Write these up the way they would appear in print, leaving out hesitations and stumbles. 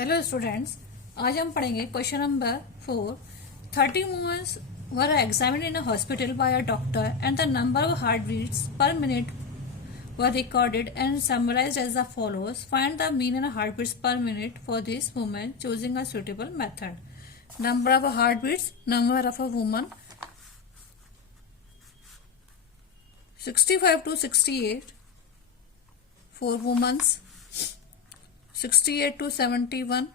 Hello students, आज हम पढ़ेंगे question number 4। 30 women's were examined in a hospital by a doctor and the number of heart beats per minute were recorded and summarized as the follows. Find the mean and heartbeats per minute for this woman, choosing a suitable method. Number of heartbeats, number of a woman 65 to 68 for women, 68 to 71,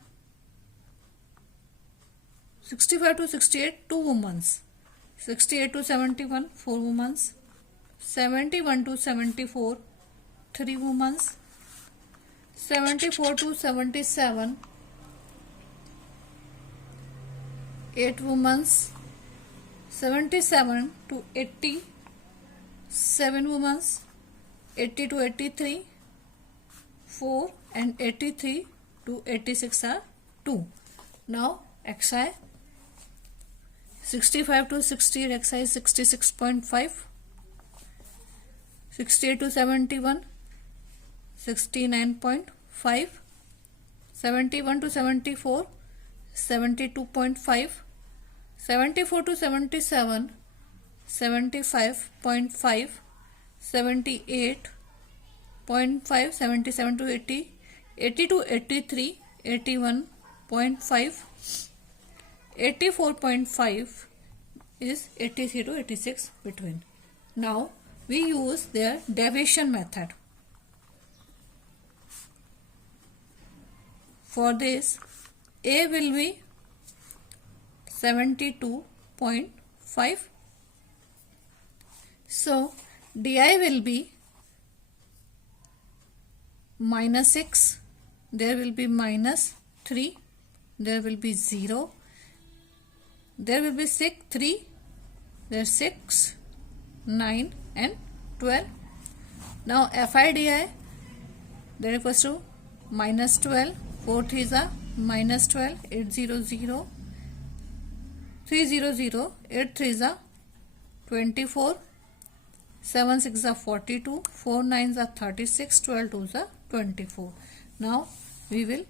65 to 68 two women, 68 to 71 four women, 71 to 74 3 women, 74 to 77 8 women, 77 to 80 7 women, 80 to 83 4 and 83 to 86 are 2. Now XI 65 to 68 XI is 66.5, 68 to 71 69.5, 71 to 74 72.5, 74 to 77 75.5, 78.5, 77 to 80, 80 to 83 81.5, 84.5 is 83 to 86 between. Now we use their deviation method. For this, A will be 72.5. So DI will be minus 6. There will be minus 3. There will be 0. There will be 6, 3. There is 6, 9 and 12. Now FIDI, there equals to minus 12. 4 3s are minus 12, 800, 300, 8 3s are 24, 7 6 are 42, 4 9s are 36, 12 2s are 24. Now we will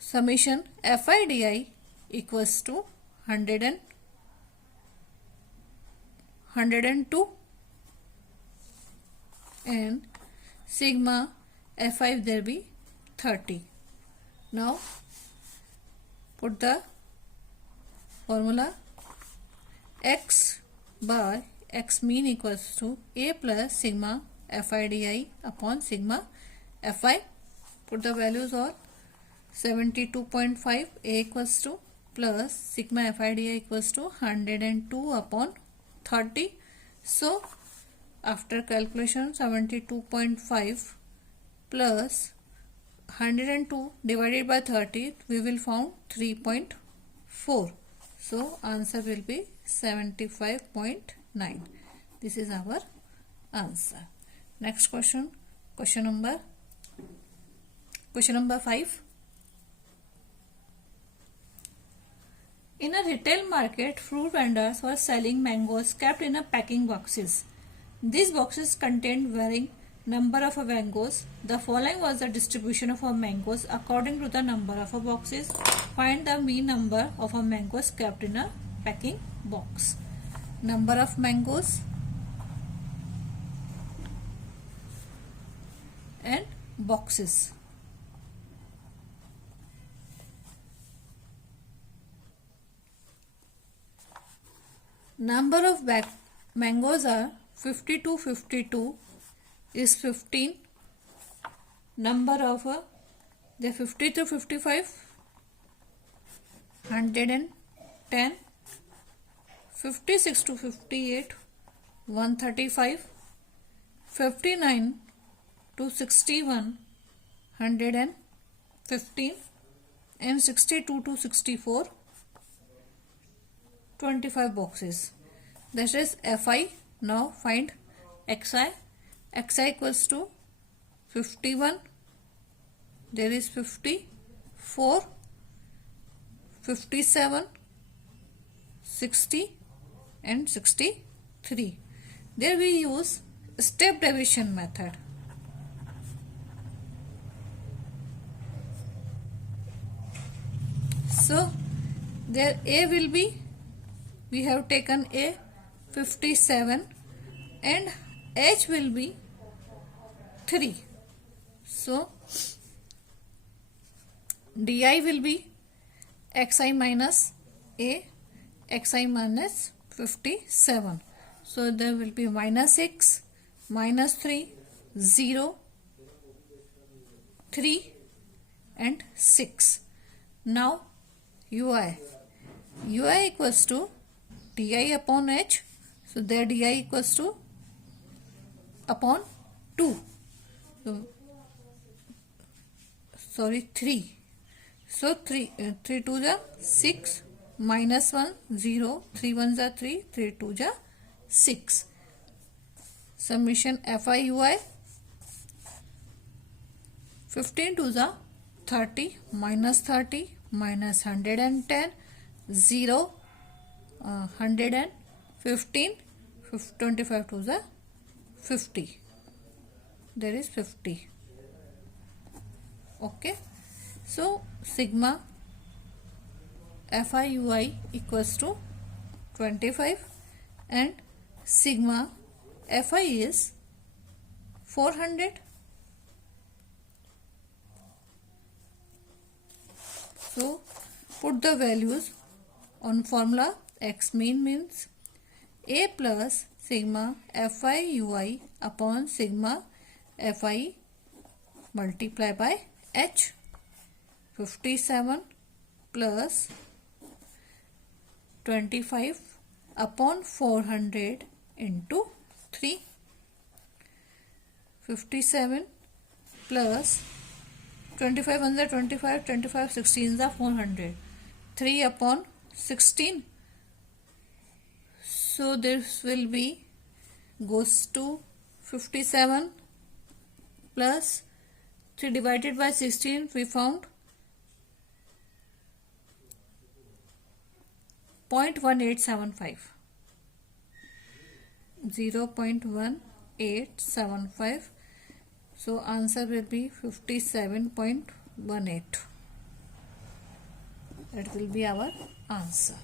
summation FIDI equals to 102 and sigma F5 there be 30. Now put the formula x by x mean equals to A plus sigma FIDI upon sigma Fi. Put the values all. 72.5 A equals to plus sigma FIDI equals to 102 upon 30. So after calculation 72.5 plus 102 divided by 30 we will found 3.4. So answer will be 75.9. This is our answer. Next question, question number 5. In a retail market, fruit vendors were selling mangoes kept in a packing boxes. These boxes contained varying number of mangoes. The following was the distribution of mangoes according to the number of boxes. Find the mean number of mangoes kept in a packing box. Number of mangoes and boxes. Number of mangoes are 50 to 52 is 15. Number of the 50 to 55 110. 56 to 58 135. 59 to 61 115 and 62 to 64 25 boxes. That is Fi. Now find Xi. Xi equals to 51. There is 54, 57, 60 and 63. There we use step division method. There A will be, we have taken A 57 and H will be 3. So di will be xi minus A, xi minus 57. So there will be minus 6, minus 3, 0, 3 and 6. Now ui equals to di upon h. So there di equals to upon 2. So, sorry, 3. So 3 2 ja 6, minus 1 0, 3 1 ja 3, 3 2 ja 6. Summation fi ui 15 2 ja 30, minus 30, minus 110, 0, 115, 25 2 ja 50. There is 50. Okay. So sigma fi ui equals to 25 and sigma fi is 400. So put the values on formula. X mean means a plus sigma fi ui upon sigma fi multiply by h. 57 plus 25 upon 400 into 3. 57 plus 25 1 25, 25 16 is 400. 3 upon 16. So this will be goes to 57 plus 3 divided by 16. We found 0.1875. 0.1875. So answer will be 57.18. That will be our answer.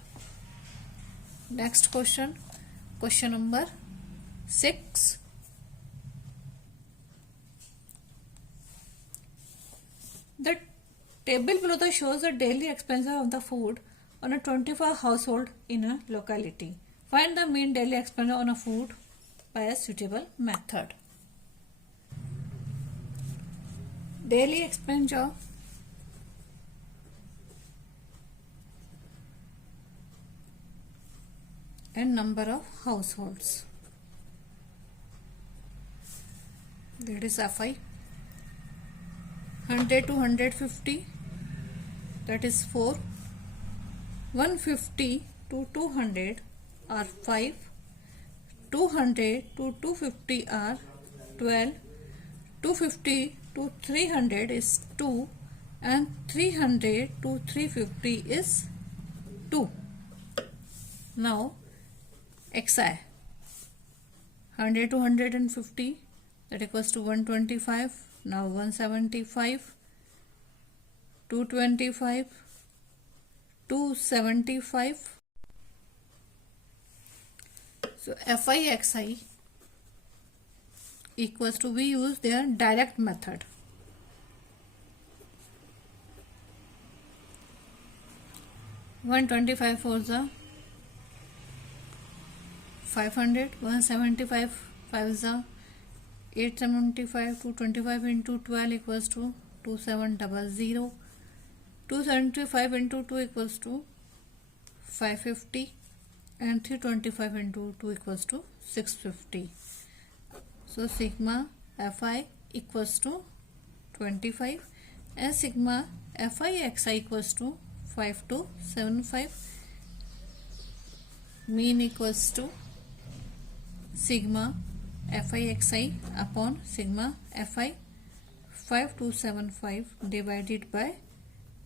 Next question, question number 6. The table below the shows the daily expenses of the food on a 24 household in a locality. Find the mean daily expenditure on a food by a suitable method. Daily expenditure and number of households. That is fi. 100 to 150, that is 4. 150 to 200 are 5. 200 to 250 are 12. 250 to 300 is 2 and 300 to 350 is 2. Now xi 100 to 150, that equals to 125. Now 175, 225, 275. So fi xi equals to, we use their direct method. One 25 for the 500, 175 5 the 875, 225 into 12 equals to 2700. 275 into 2 equals to 550 and 325 into 2 equals to 650. So sigma fi equals to 25 and sigma fi xi equals to 5275. Mean equals to sigma fi xi upon sigma fi 5275 divided by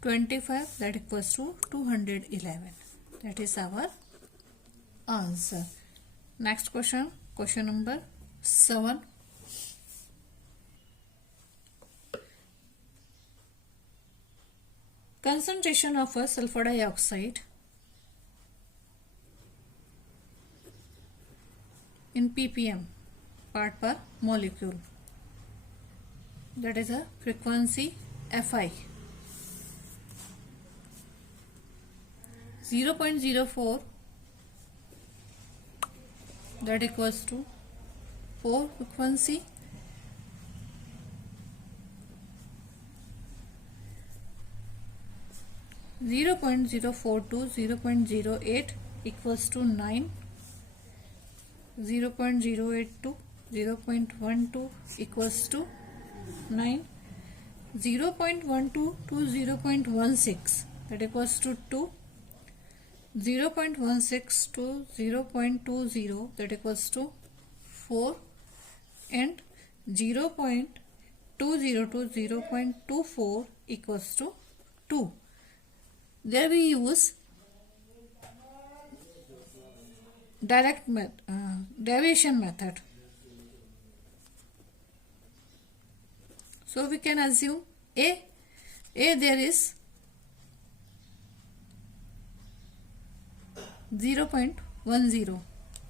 25, that equals to 211. That is our answer. Next question, question number 7. Concentration of a sulfur dioxide in ppm, part per molecule. That is a frequency Fi. 0.04, that equals to 4 frequency. 0.04 to 0.08 equals to 9. 0.08 to 0.12 equals to 9. 0.12 to 0.16, that equals to 2. 0.16 to 0.20, that equals to 4. And 0.20 to 0.24 equals to 2. There we use deviation method. So we can assume A there is 0.10.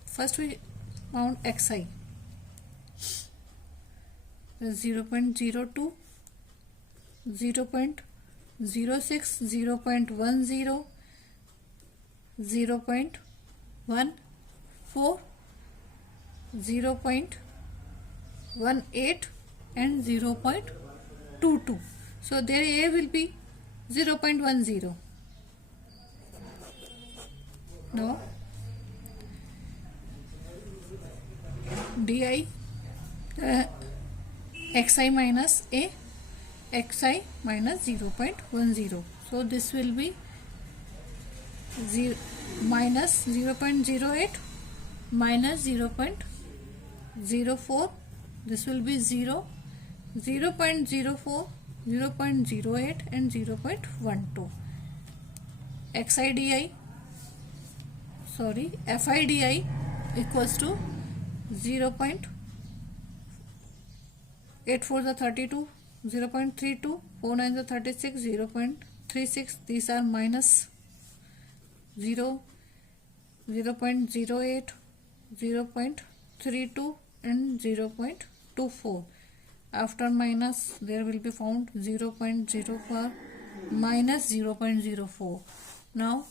First we found Xi. 0.02, 0.06, 0.10, 0.14, 0.18 and 0.22. So there A will be 0.10. Now di xi minus A, xi minus 0.10. So this will be minus 0.08 minus 0.04. This will be 0, 0.04, 0.08 and 0.12. FIDI equals to 0.8 for the 32, 0.32, 4 9 the 36, 0.36. These are minus 0, 0.08, 0.32 and 0.24. After minus there will be found 0.04 minus 0.04. Now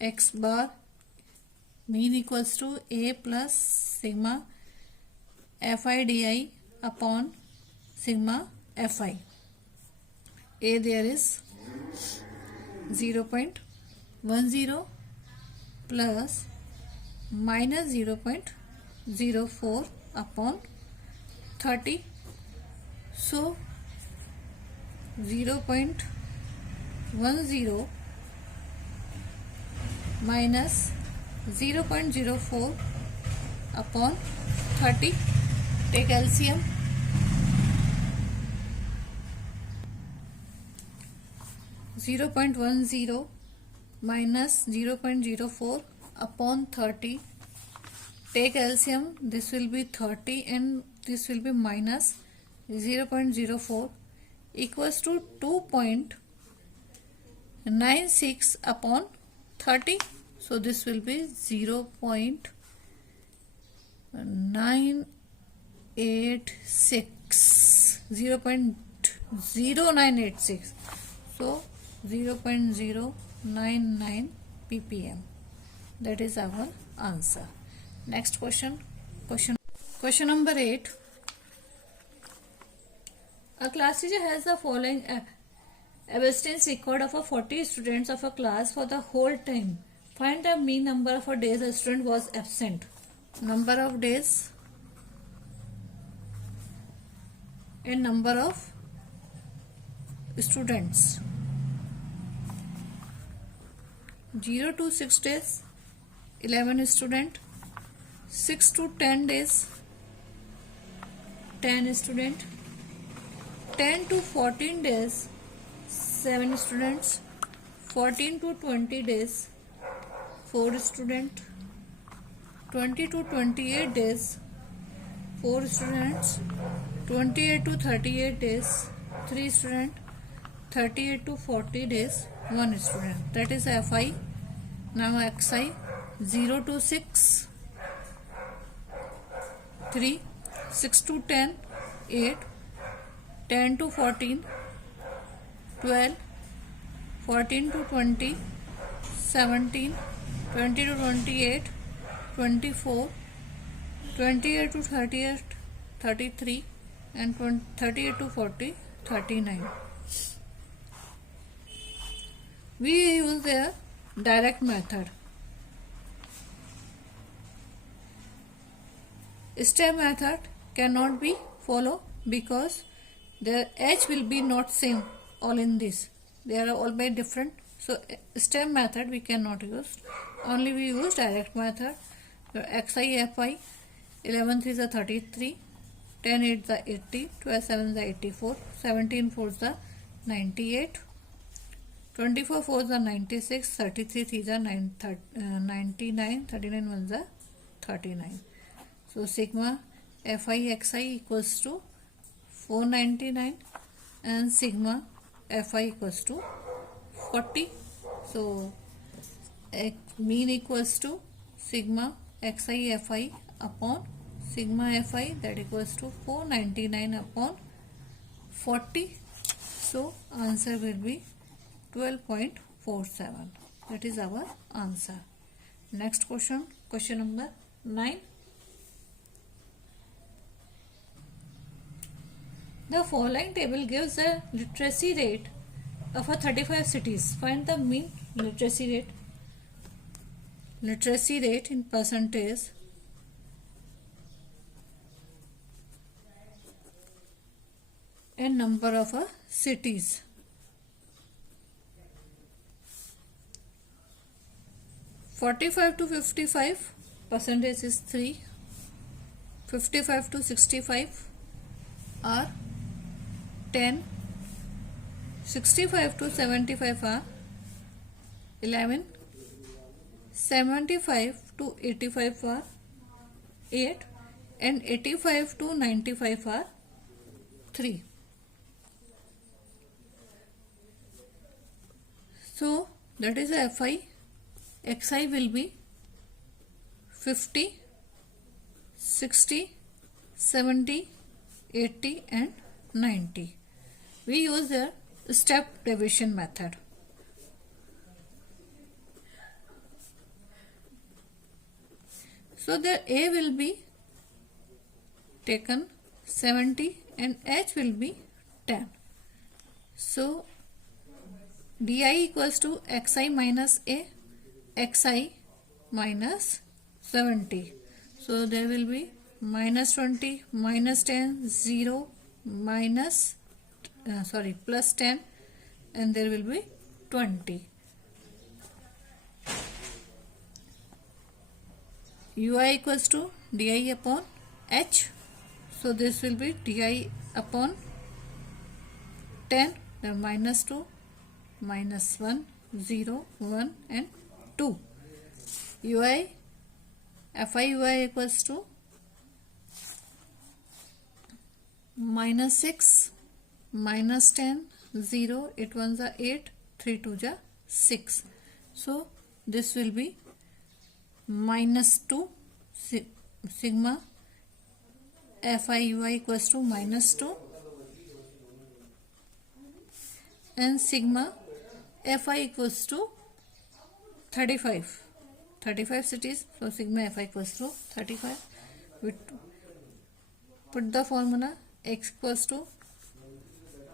x bar mean equals to A plus sigma FIDI upon sigma Fi. A there is 0.10 plus minus 0.04 upon 30. So 0.10 minus 0.04 upon 30. Take LCM. 0.10 minus 0.04 upon 30. Take LCM. This will be 30 and this will be minus 0.04 equals to 2.96 upon 30. So this will be 0.986, 0.0986. So 0.099 ppm. That is our answer. Next question number 8. A class teacher has the following absence record of 40 students of a class for the whole time. Find the mean number of days a student was absent. Number of days and number of students. 0 to 6 days 11 student. 6 to 10 days 10 student. 10 to 14 days 7 students. 14 to 20 days 4 student. 20 to 28 days 4 students. 28 to 38 days 3 student. 38 to 40 days 1 student. That is Fi. Now Xi. 0 to 6 3, 6 to 10, 8, 10 to 14, 12, 14 to 20, 17, 20 to 28, 24, 28 to 38, 33, and 38 to 40, 39. We use the direct method. Step method cannot be followed because the h will be not same all in this. They are all by different. So step method we cannot use. Only we use direct method. So xi fi 11 3 is 33, 10 8 is 80, 12 7 is 84, 17 4 is 98, 24 4 is 96, 33 3 is 99, 39 1 is 39. So sigma fi xi equals to 499 and sigma fi equals to 40. So mean equals to sigma xi fi upon sigma fi, that equals to 499 upon 40. So answer will be 12.47. That is our answer. Next question, question number 9. The following table gives the literacy rate of 35 cities. Find the mean literacy rate. Literacy rate in percentage and number of cities. (45 to 55) percentage is 3. 55 to 65 are 10. 65 to 75 are 11. 75 to 85 are 8. And 85 to 95 are 3. So that is fi. Xi will be 50, 60, 70, 80 and 90. We use the step division method. So the A will be taken 70 and H will be 10. So di equals to xi minus A, xi minus 70. So there will be minus 20, minus 10, 0, minus plus 10, and there will be 20. Ui equals to di upon h. So this will be di upon 10, then minus 2, minus 1, 0, 1 and 2. Ui, fi ui equals to minus 6, minus 10, 0, 8 1s are 8, 3 2s are 6. So this will be minus 2, sigma fi ui equals to minus 2, and sigma fi equals to 35. 35 cities, so sigma fi equals to 35. We put the formula x equals to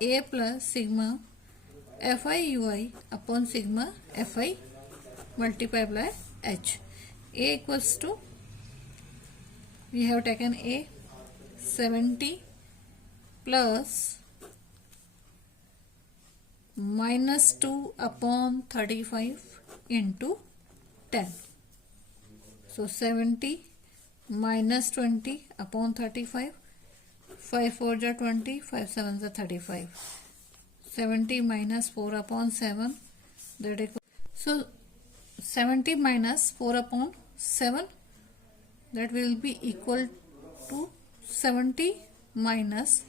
a plus sigma fi ui upon sigma fi multiplied by h. A equals to, we have taken a 70 plus minus 2 upon 35 into 10. So 70 minus 20 upon 35. 5 4 is 20, 5 7 is 35. 70 minus 4 upon 7, that equals, so 70 minus 4 upon 7, that will be equal to 70 minus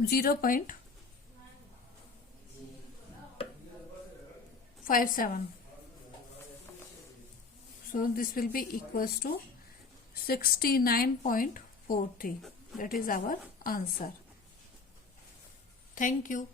0.57. So this will be equals to 69.43. That is our answer. Thank you.